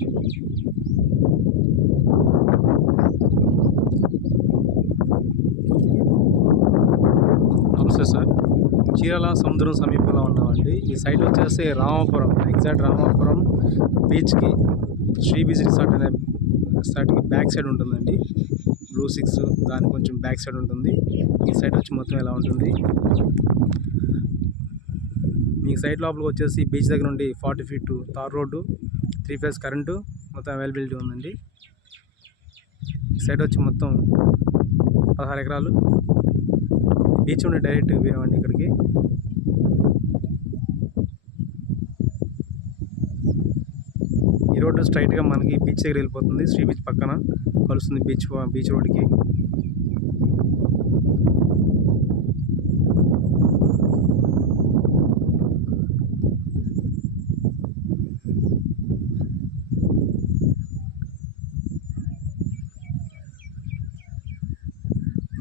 నమస్తే సార్. చీరాల సముద్రం సమీపంలో ఉన్నామండి. ఈ సైట్ వచ్చేసి రామాపురం, ఎగ్జాక్ట్ రామాపురం బీచ్‌కి శ్రీ బీచ్ రిసార్ట్ అనే సైట్‌కి బ్యాక్ సైడ్ ఉంటుందండి. బ్లూ 6 దానికి కొంచెం బ్యాక్ సైడ్ ఉంటుంది. ఈ సైట్ వచ్చి మొత్తం ఇలా ఉంటుంది. మీ సైట్ లోపలికి వచ్చేసి బీచ్ దగ్గర నుండి 40 feet tar road, 3 phase current మొత్తం అవైలబిలిటీ ఉందండి. ఈ సైట్ వచ్చి మొత్తం 16 ఎకరాలు. బీచ్ నుండి డైరెక్ట్ వే అండి ఇక్కడికి. ఈ రోడ్డు స్ట్రైట్గా మనకి బీచ్ దగ్గర వెళ్ళిపోతుంది. శ్రీ బీచ్ పక్కన కలుస్తుంది బీచ్ రోడ్డుకి.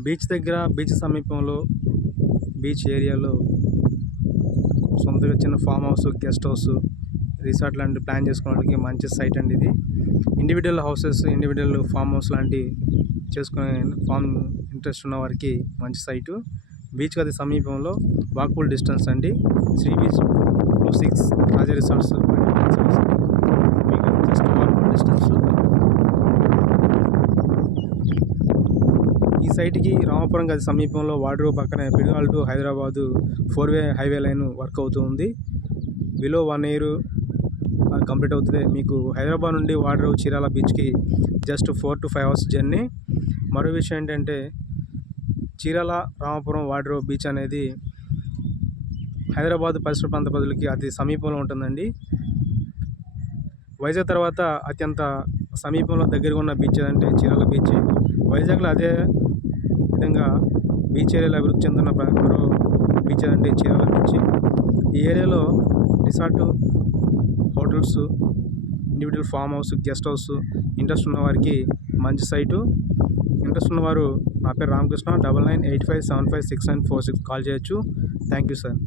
బీచ్ దగ్గర, బీచ్ సమీపంలో, బీచ్ ఏరియాలో సొంతగా చిన్న farm house, guest house, resort లాంటివి ప్లాన్ చేసుకోవడానికి మంచి సైట్ అండి ఇది. Individual houses, individual farm house లాంటివి చేసుకునే ఇంట్రెస్ట్ ఉన్న వారికి మంచి సైటు. బీచ్కి అది సమీపంలో వాకబుల్ డిస్టెన్స్ అండి. Sri beach, blue 6, Raja resorts మీకు జస్ట్ వాకబుల్ డిస్టెన్స్. ఈ సైట్కి రామాపురం గది సమీపంలో వాడ్రో పక్కనే పిడుగాల్ టు హైదరాబాదు 4-వే హైవే లైన్ వర్క్ అవుతూ ఉంది. బిలో 1 year కంప్లీట్ అవుతుంది. మీకు హైదరాబాద్ నుండి వాడ్రో చీరాల బీచ్కి జస్ట్ 4 to 5 hours జర్నీ. మరో విషయం ఏంటంటే చీరాల, రామాపురం, వాడ్రో బీచ్ అనేది హైదరాబాద్ పరిసర ప్రాంత ప్రజలకి అతి సమీపంలో ఉంటుందండి. వైజాగ్ తర్వాత అత్యంత సమీపంలో దగ్గరగా ఉన్న బీచ్ అంటే చీరాల బీచ్. వైజాగ్లో అదే విధంగా బీచ్ ఏరియాలో అభివృద్ధి చెందుతున్న మరో బీచ్ అంటే చీరాల బీచ్. ఈ ఏరియాలో resort, hotels, individual farm house, guest house interest ఉన్న వారికి మంచి సైటు. ఇంట్రెస్ట్ ఉన్నవారు నా పేరు రామకృష్ణ, 9985756946 కాల్ చేయొచ్చు. Thank you sir.